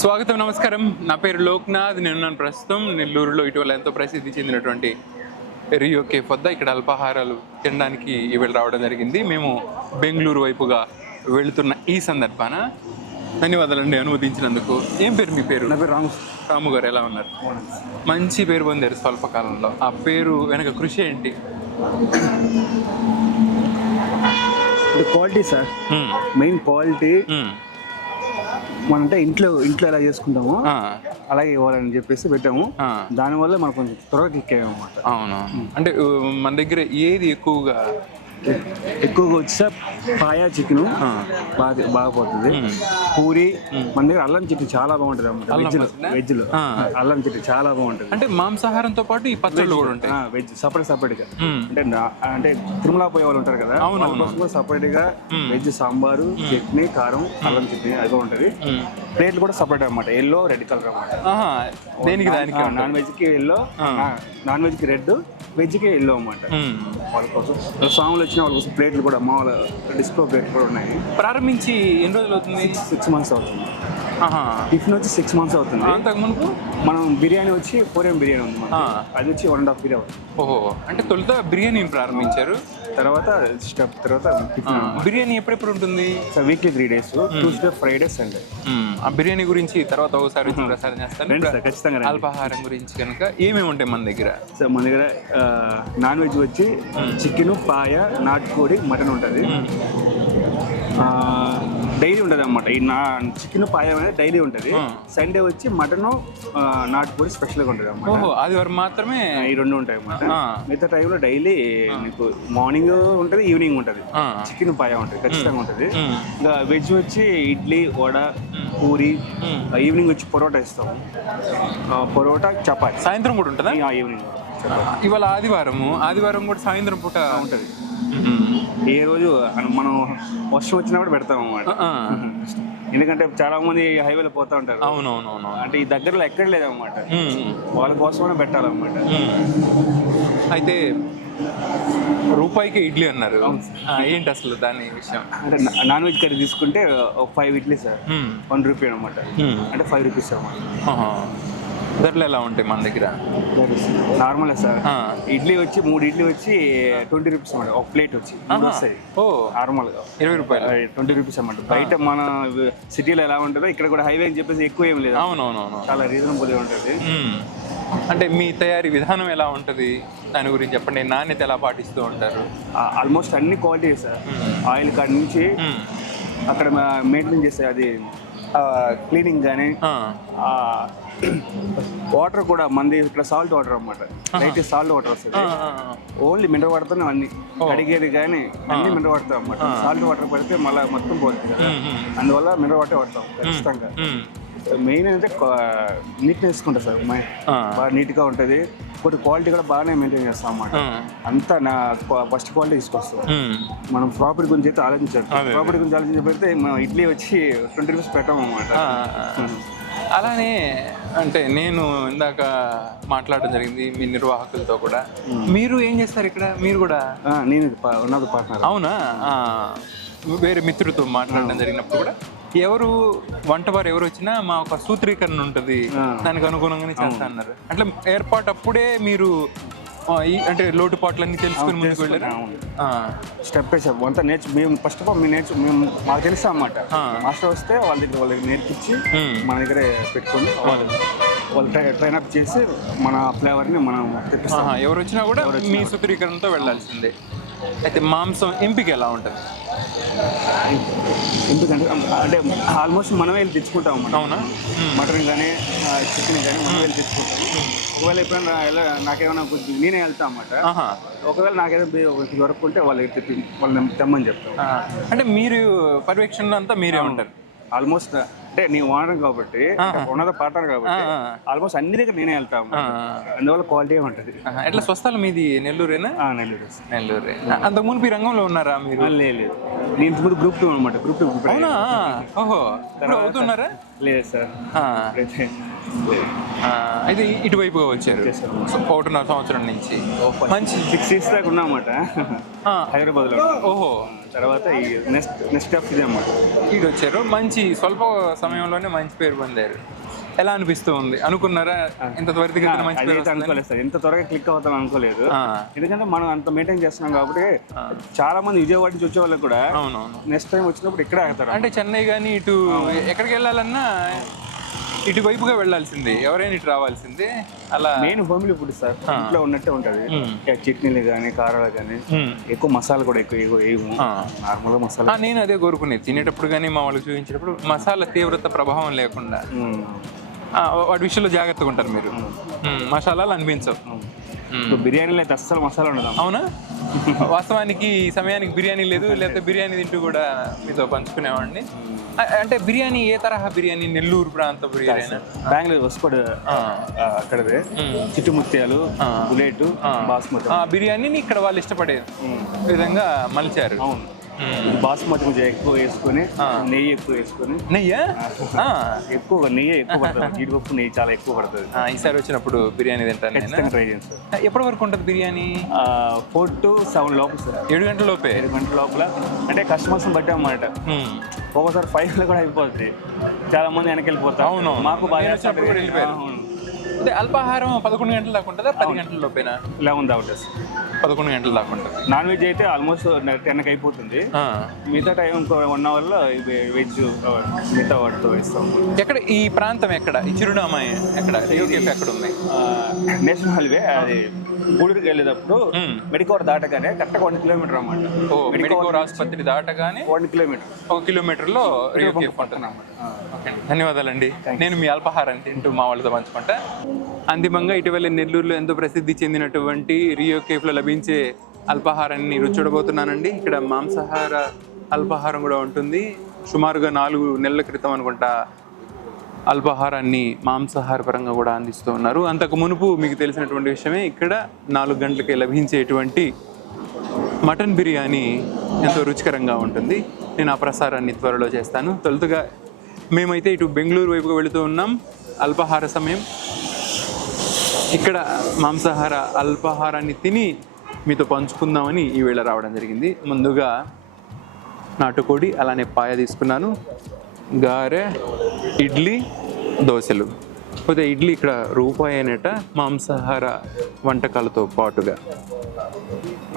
స్వాగతం నమస్కారం. నా పేరు లోక్నాథ్. నేను ఉన్నాను ప్రస్తుతం నెల్లూరులో ఇటీవల ఎంతో ప్రసిద్ధి చెందినటువంటి రియో కేఫ్ వద్ద ఇక్కడ అల్పాహారాలు తినడానికి ఇవాళ రావడం జరిగింది. మేము బెంగళూరు వైపుగా వెళుతున్న ఈ సందర్భాన ధన్యవాదాలండి అనుమతించినందుకు ఏం పేరు మీ పేరు? నా పేరు రాము రాము గారు ఎలా ఉన్నారు? మంచి పేరు పొందారు స్వల్పకాలంలో. ఆ పేరు వెనక కృషి ఏంటి? Quality sir. మెయిన్ క్వాలిటీ మ్మ్. మనంటే ఇంట్లో ఇంట్లో ఎలా చేసుకుంటామో అలాగే ఇవ్వాలని చెప్పేసి పెట్టాము. దానివల్ల మనకు కొంచెం త్వరగా క్లిక్ అయ్యాము అనమాట అవును అంటే మన దగ్గర ఏది ఎక్కువగా ఎక్కువగా వచ్చి పాయా చికెన్ బాగా బాగా పోతుంది. పూరి మన దగ్గర అల్లం చెట్టు చాలా బాగుంటుంది అనమాట వెజ్లో ఆ. అల్లం చెట్టు చాలా బాగుంటుంది. అంటే మాంసాహారంతో పాటు ఈ పచ్చళ్ళు కూడా ఉంటాయి. వెజ్ సపరేట్ సపరేట్గా. మ్మ్. అంటే అంటే తిరుమల పోయే వాళ్ళు ఉంటారు కదా అవును, సపరేట్గా వెజ్ సాంబారు చట్నీ కారం అల్లం చట్నీ అది ఉంటుంది. ప్లేట్లు కూడా సపరేట్ అన్నమాట. ఎల్లో రెడ్ కలర్ అన్నమాట. ఆహా, దేనికి దానికి నాన్ వెజ్కి ఎల్లో నాన్ వెజ్కి రెడ్ వెజ్కి ఎల్లో అన్నమాట. మ్మ్. వాళ్ళ కోసం. స్వాములు వచ్చిన వాళ్ళ కోసం ప్లేట్లు కూడా మామూలు డిస్ప్లో ప్లేట్లు కూడా ఉన్నాయి. ప్రారంభించి ఎన్ని రోజులు అవుతుంది? సిక్స్ మంత్స్ అవుతుంది. టిఫిన్ వచ్చి సిక్స్ మంత్స్ అవుతుంది. అంతకు మునుపు మనం బిర్యానీ వచ్చి కొరియన్ బిర్యానీ ఉంది. అది వచ్చి వన్ అండ్ హాఫ్ ఇయర్ అవుతుంది. ఓహో. అంటే తొలుత బిర్యానీని ప్రారంభించారు. తర్వాత స్టెప్ తర్వాత బిర్యానీ. ఎప్పుడెప్పుడు ఉంటుంది? Weekly three days. Tuesday Friday Sunday. ఆ బిర్యానీ గురించి తర్వాత ఒకసారి వచ్చి ప్రసారం చేస్తాను. ఖచ్చితంగా అల్పాహారం గురించి కనుక ఏమేమి ఉంటాయి మన దగ్గర? సో మన దగ్గర నాన్ వెజ్ వచ్చి చికెన్ పాయ నాటుకోడి మటన్ ఉంటుంది. డైలీ ఉంటుంది అనమాట ఈ నా చికెన్ పాయ అనేది డైలీ ఉంటుంది. సండే వచ్చి మటన్ నాటుకోడి స్పెషల్గా ఉంటుంది అనమాట ఓహో ఆదివారం మాత్రమే ఈ రెండు ఉంటాయి అన్నమాట. మిగతా టైంలో డైలీ మీకు మార్నింగ్ ఉంటుంది ఈవినింగ్ ఉంటుంది. చికెన్ పాయ ఉంటుంది ఖచ్చితంగా ఉంటుంది. ఇంకా వెజ్ వచ్చి ఇడ్లీ వడ పూరి ఈవినింగ్ వచ్చి పొరోటా ఇస్తాము. ఆ, పొరోటా చపాతి. సాయంత్రం కూడా ఉంటుందా? ఈవినింగ్. ఇవాళ ఆదివారము ఆదివారం కూడా సాయంత్రం పూట ఉంటుంది. ఏ రోజు మనం వర్షం వచ్చినా కూడా పెడతాం అన్నమాట. ఎందుకంటే చాలా మంది హైవేలో పోతా ఉంటారు. అవునవునవును అంటే ఈ దగ్గరలో ఎక్కడ లేదన్నమాట. వాళ్ళ కోసమే పెట్టాలన్నమాట. అయితే రూపాయికి ఇడ్లీ అన్నారు. ఏంటి అసలు దాని విషయం? అంటే నాన్ వెజ్ కర్రీ తీసుకుంటే ఒక five idli sir. One rupee అనమాట. అంటే ఫైవ్ రూపీస్ అనమాట. ధరలు ఎలా ఉంటాయి మన దగ్గర? నార్మలే సార్. ఇడ్లీ వచ్చి మూడు ఇడ్లీ వచ్చి ట్వంటీ రూపీస్ అనమాట ఒక ప్లేట్ వచ్చి. ఓ. నార్మల్గా ఇరవై రూపాయలు. ట్వంటీ రూపీస్ అనమాట బయట మన సిటీలో ఎలా ఉంటుందో ఇక్కడ కూడా హైవే అని చెప్పేసి ఎక్కువ ఏం లేదు. అవునవునవును. చాలా రీజనబుల్గా ఉంటుంది. అంటే మీ తయారీ విధానం ఎలా ఉంటుంది? దాని గురించి చెప్పండి. నాణ్యత ఎలా పాటిస్తూ ఉంటారు? ఆల్మోస్ట్ అన్ని క్వాలిటీ సార్. ఆయిల్ కాడ నుంచి. అక్కడ మెయింటైన్ చేసే అది క్లీనింగ్ కానీ. వాటర్ కూడా మంది ఇక్కడ సాల్ట్ వాటర్ అన్నమాట లైట్ సాల్ట్ వాటర్ వస్తుంది. ఓన్లీ మినరల్ వాటర్తో అన్ని కడిగేది కానీ అన్ని మినరల్ వాటర్ అన్నమాట సాల్ట్ వాటర్ పడితే మళ్ళీ మొత్తం పోతుంది. అందువల్ల మినరల్ వాటర్ వాడతాం ఖచ్చితంగా. మెయిన్ అంటే నీట్నెస్ వేసుకుంటారు సార్. బాగా నీట్గా ఉంటుంది ఒకటి క్వాలిటీ కూడా బాగానే మెయింటైన్ చేస్తాం అన్నమాట. అంతా నా ఫస్ట్ క్వాలిటీ తీసుకొస్తాం. మనం ప్రాఫిట్ గురించి అయితే ఆలోచించాలి అదే. ప్రాఫిట్ గురించి ఆలోచించి పెడితే మనం ఇడ్లీ వచ్చి ట్వంటీ రూపీస్ పెట్టాం అనమాట. అలానే అంటే నేను ఇందాక మాట్లాడడం జరిగింది మీ నిర్వాహకులతో కూడా. మీరు ఏం చేస్తారు ఇక్కడ? మీరు కూడా? నేను ఉన్నది పార్ట్నర్ అవునా? ఆ, వేరే మిత్రులతో మాట్లాడడం జరిగినప్పుడు కూడా ఎవరు వంటవారు ఎవరు వచ్చినా మా ఒక సూత్రీకరణ ఉంటుంది. దానికి అనుగుణంగానే చేస్తా అన్నారు. అట్లా ఏర్పాటు అప్పుడే మీరు అంటే లోటుపాట్లన్నీ తెలుసుకుని ముందుకు వెళ్ళారు? Step by step. అంతా నేర్చు మేము ఫస్ట్ ఆఫ్ ఆల్ మేము నేర్చు మేము మాకు తెలుసా అన్నమాట. మాస్టర్ వస్తే వాళ్ళ దగ్గర వాళ్ళకి నేర్పించి మన దగ్గరే పెట్టుకొని వాళ్ళు వాళ్ళు ట్రైన్ అప్ చేసి మన ఫ్లేవర్ని మనం ఎవరు వచ్చినా కూడా మీ సూత్రీకరణతో వెళ్ళాల్సిందే. అయితే మాంసం ఎంపిక ఎలా ఉంటుంది? ఎందుకంటే అంటే ఆల్మోస్ట్ మనమే వెళ్ళి తెచ్చుకుంటాం అన్నమాట. అవునా? మటన్ కానీ చికెన్ కానీ మనం వెళ్ళి తెచ్చుకుంటాం. ఒకవేళ ఎప్పుడైనా నాకేమైనా కొంచెం నేనే వెళ్తాం అన్నమాట. ఆహా. ఒకవేళ నాకేదో దొరకకుంటే వాళ్ళకి వాళ్ళని తెమ్మని చెప్తాం అంటే మీరు పర్యవేక్షణ అంతా మీరే ఉంటారు. ఆల్మోస్ట్ అంటే నీ ఓనర్ కాబట్టి ఉన్నత పార్ట్నర్ కాబట్టి. ఆల్మోస్ట్ అన్ని దగ్గర నేనే వెళ్తాము అందువల్ల క్వాలిటీ ఉంటుంది. ఎట్లా స్వస్థలం మీది నెల్లూరేనా? నెల్లూరు నెల్లూరే. అంతకు మునుపు ఈ రంగంలో ఉన్నారా మీరు? లేదు నేను ఇప్పుడు గ్రూప్ టూ అనమాట గ్రూప్ టూ అవునా? ఓహో. అవుతున్నారా? లేదు సార్. అయితే ఇటువైపుగా వచ్చారు. ఒకటిన్నర సంవత్సరం నుంచి. మంచి సిక్స్ ఇయర్స్ దాకా ఉన్నామాట. ఆ, హైదరాబాద్లో. ఓహో. తర్వాత ఈ నెక్స్ట్ నెక్స్ట్ స్టెప్ ఇది అన్నమాట. ఇటు వచ్చారు. మంచి స్వల్ప సమయంలోనే మంచి పేరు పొందారు. ఎలా అనిపిస్తూ ఉంది? అనుకున్నారా? ఇంత మంచి పేరు వస్తుందని? అనుకోలేదు సార్. ఇంత త్వరగా క్లిక్ అవుతాం అనుకోలేదు. ఎందుకంటే మనం అంత మెయింటైన్ చేస్తున్నాం కాబట్టి చాలా మంది విజయవాడ నుంచి వచ్చే వాళ్ళకి కూడా నెక్స్ట్ టైం వచ్చినప్పుడు ఇక్కడే ఆగుతారు. అంటే చెన్నై కానీ ఇటు ఎక్కడికి వెళ్ళాలన్నా ఇటువైపుగా వెళ్ళాల్సిందే. ఎవరైనా ఇటు రావాల్సిందే. అలా. మెయిన్ హోమ్లీ ఫుడ్ సార్ ఇంట్లో ఉన్నట్టే ఉంటుంది. చట్నీలు కానీ కారాలు కానీ. ఎక్కువ మసాలా కూడా ఎక్కువ వేయము ఆ. నార్మల్గా మసాలా. నేను అదే కోరుకునేది. తినేటప్పుడు కానీ మా వాళ్ళకి చూపించేటప్పుడు మసాలా తీవ్రత ప్రభావం లేకుండా. వాటి విషయంలో జాగ్రత్తగా ఉంటారు మీరు. మసాలాలు అనిపించవు ఇప్పుడు బిర్యానీలో అయితే అస్సలు మసాలా ఉండదు అవునా? వాస్తవానికి ఈ సమయానికి బిర్యానీ లేదు లేకపోతే బిర్యానీ తింటూ కూడా మీతో పంచుకునేవాడిని. అంటే బిర్యానీ ఏ తరహా బిర్యానీ? నెల్లూరు ప్రాంత బిర్యానీ బెంగళూరు వసుకోడు అక్కడదే. చిట్టుముత్యాలు బుల్లెట్ బాస్మతి. ఆ బిర్యానీని ఇక్కడ వాళ్ళు ఇష్టపడేది విధంగా మలిచారు. అవును. బాస్మతి కొంచెం ఎక్కువ వేసుకొని నెయ్యి ఎక్కువ వేసుకొని. నెయ్యా. ఎక్కువ నెయ్యి ఎక్కువ పడుతుంది. జీడిపప్పు నెయ్యి చాలా ఎక్కువ పడుతుంది. ఈసారి వచ్చినప్పుడు బిర్యానీ తింటాను ఖచ్చితంగా ట్రై చేయండి సార్. ఎప్పటి వరకు ఉంటుంది బిర్యానీ? ఫోర్ టు సెవెన్ లోపల సార్. ఏడు గంటల లోపే? ఐదు గంటల లోపల. అంటే కస్టమర్స్ బట్టి అన్నమాట. ఒక్కోసారి ఫైవ్లో కూడా అయిపోతుంది చాలా మంది వెనక్కి వెళ్ళిపోతారు అవును. మాకు బాగా వెళ్ళిపోయారు. అంటే అల్పాహారం పదకొండు గంటల దాకా ఉంటుందా? పది గంటల లోపేనా? లెవెన్ దాకా పదకొండు గంటల దాకా ఉంటుంది. నాన్ వెజ్ అయితే ఆల్మోస్ట్ టెన్కి అయిపోతుంది. మిగతా టైం ఇంకో వన్ అవర్లో వెజ్ మిగతా వాటితో ఇస్తాం ఎక్కడ? ఈ ప్రాంతం ఎక్కడ? ఈ చిరునామా ఎక్కడ? ఎక్కడ ఉంది? నేషనల్ హైవే అది గూడూరుకి వెళ్ళేటప్పుడు. మెడికోర్ దాటగానే కరెక్ట్గా వన్ కిలోమీటర్ అన్నమాట. ఓ మెడికోర్ ఆసుపత్రి దాటగానే వన్ కిలోమీటర్. ఒక కిలోమీటర్లో రియో కేఫ్ అండి. ధన్యవాదాలండి. నేను మీ అల్పాహారం తింటూ మా వాళ్ళతో పంచుకుంటా. అంతిమంగా ఇటీవల నెల్లూరులో ఎంతో ప్రసిద్ధి చెందినటువంటి రియో కేఫ్లో లభించే అల్పాహారాన్ని రుచి చూడబోతున్నానండి ఇక్కడ మాంసాహార అల్పాహారం కూడా ఉంటుంది. సుమారుగా నాలుగు నెలల క్రితం అనుకుంటా అల్పాహారాన్ని మాంసాహార పరంగా కూడా అందిస్తూ ఉన్నారు. అంతకు మునుపు మీకు తెలిసినటువంటి విషయమే ఇక్కడ నాలుగు గంటలకే లభించేటువంటి మటన్ బిర్యానీ ఎంతో రుచికరంగా ఉంటుంది. నేను ఆ ప్రసారాన్ని త్వరలో చేస్తాను. తొలుతగా మేమైతే ఇటు బెంగళూరు వైపుగా వెళుతూ ఉన్నాం. అల్పాహార సమయం. ఇక్కడ మాంసాహార అల్పాహారాన్ని తిని మీతో పంచుకుందామని ఈవేళ రావడం జరిగింది. ముందుగా నాటుకోడి అలానే పాయ తీసుకున్నాను. గారె ఇడ్లీ దోశలు. పోతే ఇడ్లీ ఇక్కడ రూపాయి అనేట మాంసాహార వంటకాలతో పాటుగా.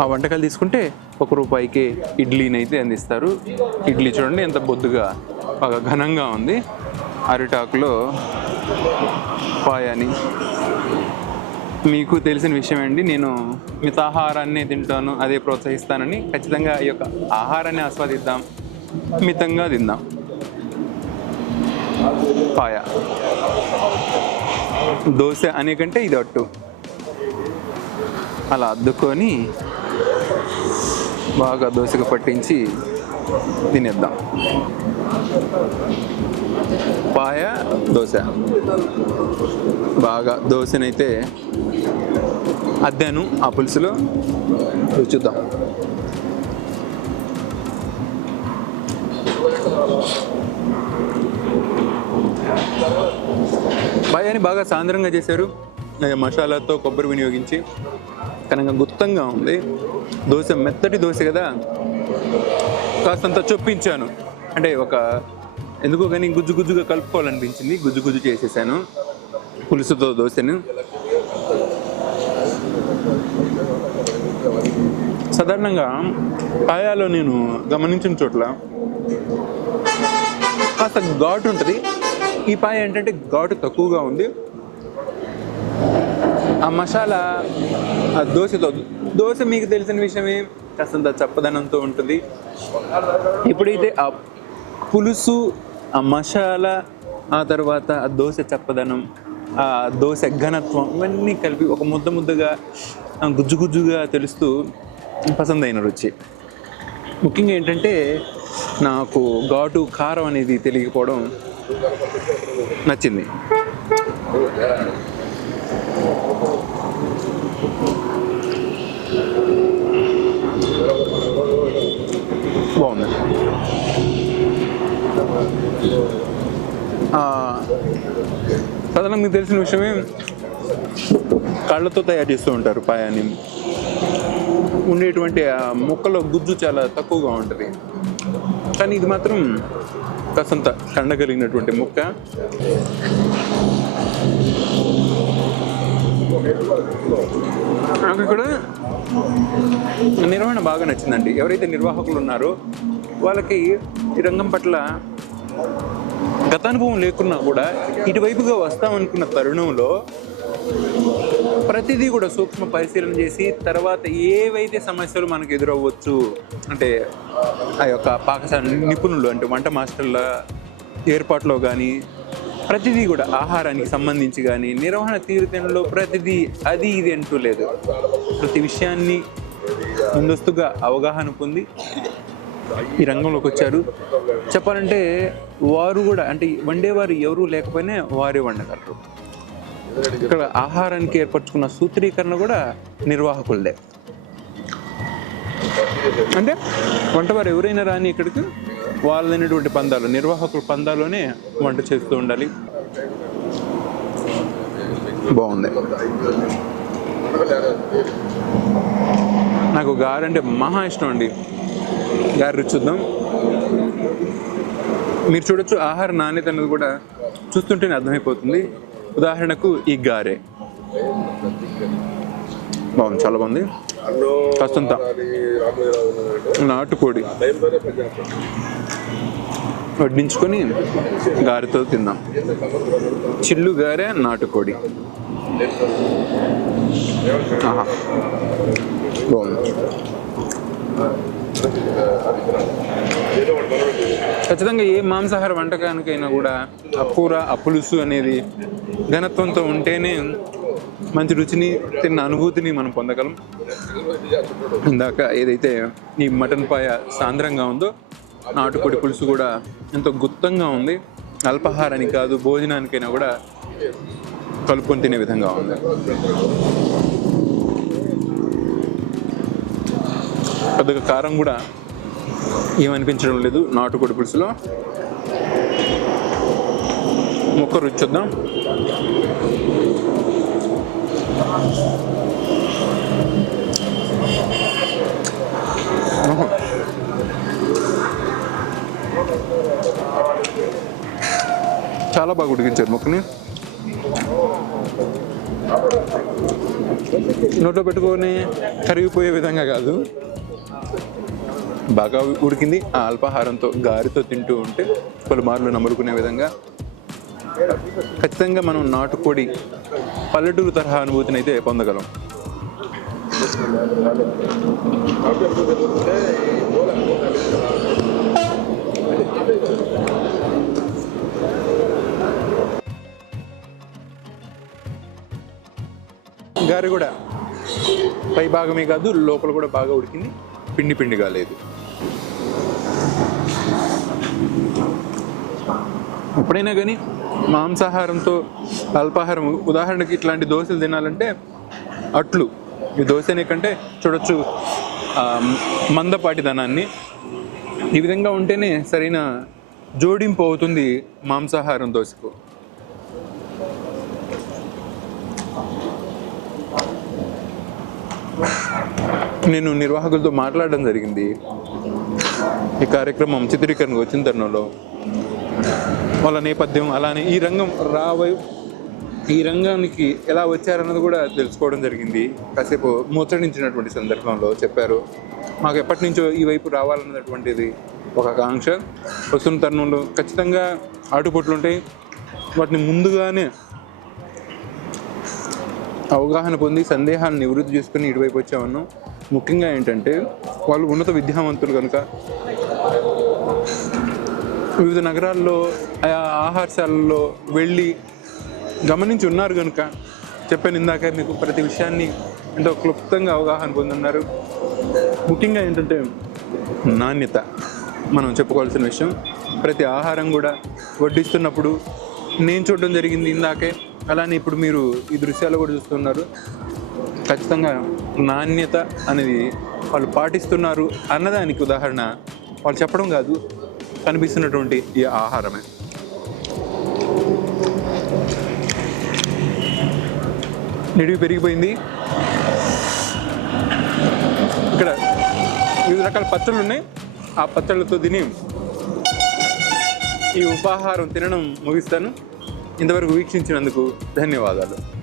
ఆ వంటకాలు తీసుకుంటే ఒక రూపాయికి ఇడ్లీని అయితే అందిస్తారు. ఇడ్లీ చూడండి ఎంత బొద్దుగా బాగా ఘనంగా ఉంది. అరిటాకులో పాయాని. మీకు తెలిసిన విషయం అండి నేను మితాహారాన్ని తింటాను అదే ప్రోత్సహిస్తానని ఖచ్చితంగా ఈ యొక్క ఆహారాన్ని ఆస్వాదిద్దాం మితంగా తిందాం. పాయ. దోశ అనే కంటే ఇది అట్టు. అలా అద్దుకొని బాగా దోశకు పట్టించి తినేద్దాం. పాయ దోశ. బాగా దోశనైతే అద్దాను ఆ పులుసులో చూద్దాం కానీ బాగా సాంద్రంగా చేశారు. మసాలాతో కొబ్బరి వినియోగించి కనుక గుత్తంగా ఉంది. దోశ మెత్తటి దోశ కదా? కాస్తంత చొప్పించాను. అంటే ఒక ఎందుకో కానీ గుజ్జు గుజ్జుగా కలుపుకోవాలనిపించింది. గుజ్జు గుజ్జు చేసేసాను. పులుసుతో దోశను. సాధారణంగా పాయాలో నేను గమనించిన చోట్ల కాస్త ఘాటు ఉంటుంది. ఈ పాయ ఏంటంటే ఘాటు తక్కువగా ఉంది. ఆ మసాలా ఆ దోశతో దోశ మీకు తెలిసిన విషయమే కాస్తంత చప్పదనంతో ఉంటుంది. ఎప్పుడైతే ఆ పులుసు ఆ మసాలా ఆ తర్వాత ఆ దోశ చప్పదనం ఆ దోశ ఘనత్వం ఇవన్నీ కలిపి ఒక ముద్ద ముద్దగా ఆ, గుజ్జు గుజ్జుగా తెలుస్తూ పసందైన రుచి. ముఖ్యంగా ఏంటంటే నాకు ఘాటు కారం అనేది తెలియకపోవడం నచ్చింది. బాగుంది. ప్రధానంగా మీకు తెలిసిన విషయమే కళ్ళతో తయారు చేస్తూ ఉంటారు పాయాన్ని. ఉండేటువంటి ఆ ముక్కలో గుజ్జు చాలా తక్కువగా ఉంటుంది. కానీ ఇది మాత్రం కాసంత కండగలిగినటువంటి ముక్క. నాకు ఇక్కడ నిర్వహణ బాగా నచ్చిందండి. ఎవరైతే నిర్వాహకులు ఉన్నారో వాళ్ళకి ఈ రంగం పట్ల గతానుభవం లేకున్నా కూడా ఇటువైపుగా వస్తామనుకున్న తరుణంలో ప్రతిదీ కూడా సూక్ష్మ పరిశీలన చేసి తర్వాత ఏవైతే సమస్యలు మనకు ఎదురవ్వచ్చు అంటే ఆ యొక్క పాకశాల నిపుణులు అంటే వంట మాస్టర్ల ఏర్పాట్లో కానీ ప్రతిదీ కూడా ఆహారానికి సంబంధించి కానీ నిర్వహణ తీరుతెన్నులో ప్రతిదీ అది ఇది అంటూ లేదు. ప్రతి విషయాన్ని ముందస్తుగా అవగాహన పొంది ఈ రంగంలోకి వచ్చారు. చెప్పాలంటే వారు కూడా అంటే వండేవారు ఎవరూ లేకపోయినా వారే వండగలరు. ఇక్కడ ఆహారానికి ఏర్పరచుకున్న సూత్రీకరణ కూడా నిర్వాహకులదే. అంటే వంటవారు ఎవరైనా రాని ఇక్కడికి వాళ్ళైనటువంటి పందాలు నిర్వాహకుల పందాలోనే వంట చేస్తూ ఉండాలి. బాగుంది. నాకు గారంటే మహా ఇష్టం అండి. గారి రుచి చూద్దాం. మీరు చూడొచ్చు ఆహార నాణ్యత అనేది కూడా చూస్తుంటేనే అర్థమైపోతుంది. ఉదాహరణకు ఈ గారె. బాగుంది చాలా బాగుంది. కాస్తంత. నాటుకోడి. వడ్డించుకొని గారెతో తిందాం. చిల్లు గారె నాటుకోడి. ఆహా. బాగుంది. ఖచ్చితంగా ఏ మాంసాహార వంటకానికైనా కూడా అప్పూర అప్పులుసు ఆ పులుసు అనేది ఘనత్వంతో ఉంటేనే మంచి రుచిని తిన్న అనుభూతిని మనం పొందగలం. ఇందాక ఏదైతే ఈ మటన్ పాయ సాంద్రంగా ఉందో నాటుకోడి పులుసు కూడా ఎంతో గుత్తంగా ఉంది. అల్పాహారానికి కాదు భోజనానికైనా కూడా కలుపుకొని తినే విధంగా ఉంది. పెద్దగా కారం కూడా ఏమనిపించడం లేదు. నాటుకోడి పులుసులో ముక్క రుచి చూద్దాం. చాలా బాగా ఉడికించారు మొక్కని. నోట్లో పెట్టుకొని కరిగిపోయే విధంగా కాదు. బాగా ఉడికింది. ఆ అల్పాహారంతో గారితో తింటూ ఉంటే పలుమార్లు నమ్ముకునే విధంగా ఖచ్చితంగా మనం నాటుకోడి పల్లెటూరు తరహా అనుభూతిని అయితే పొందగలం. గారి కూడా పై భాగమే కాదు లోపల కూడా బాగా ఉడికింది. పిండి పిండిగా లేదు. ఎప్పుడైనా కానీ మాంసాహారంతో అల్పాహారం ఉదాహరణకి ఇట్లాంటి దోశలు తినాలంటే అట్లు. ఈ దోశనే కంటే చూడొచ్చు మందపాటి మందపాటిదనాన్ని. ఈ విధంగా ఉంటేనే సరైన జోడింపు అవుతుంది మాంసాహారం దోశకు. నేను నిర్వాహకులతో మాట్లాడడం జరిగింది. ఈ కార్యక్రమం చిత్రీకరణకు వచ్చిన తరుణంలో. వాళ్ళ నేపథ్యం అలానే ఈ రంగం రాబోయే ఈ రంగానికి ఎలా వచ్చారన్నది కూడా తెలుసుకోవడం జరిగింది. కాసేపు ముచ్చడించినటువంటి సందర్భంలో చెప్పారు. మాకు ఎప్పటి నుంచో ఈ వైపు రావాలన్నటువంటిది ఒక ఆకాంక్ష. వస్తున్న తరుణంలో ఖచ్చితంగా ఆటుపోట్లు ఉంటాయి వాటిని ముందుగానే అవగాహన పొంది సందేహాలను నివృత్తి చేసుకుని ఇటువైపు వచ్చామన్నాం. ముఖ్యంగా ఏంటంటే వాళ్ళు ఉన్నత విద్యావంతులు కనుక వివిధ నగరాల్లో ఆయా ఆహారశాలల్లో వెళ్ళి గమనించి ఉన్నారు కనుక చెప్పాను ఇందాక మీకు ప్రతి విషయాన్ని ఎంతో క్లుప్తంగా అవగాహన పొందున్నారు. ముఖ్యంగా ఏంటంటే నాణ్యత. మనం చెప్పుకోవాల్సిన విషయం ప్రతి ఆహారం కూడా వడ్డిస్తున్నప్పుడు నేను చూడడం జరిగింది ఇందాకే అలానే ఇప్పుడు మీరు ఈ దృశ్యాలు కూడా చూస్తున్నారు. ఖచ్చితంగా నాణ్యత అనేది వాళ్ళు పాటిస్తున్నారు అన్నదానికి ఉదాహరణ వాళ్ళు చెప్పడం కాదు. కనిపిస్తున్నటువంటి ఈ ఆహారమే. నిడివి పెరిగిపోయింది. ఇక్కడ వివిధ రకాల పచ్చళ్ళు ఉన్నాయి. ఆ పచ్చళ్ళతో తిని ఈ ఉపాహారం తినడం ముగిస్తాను. ఇంతవరకు వీక్షించినందుకు ధన్యవాదాలు.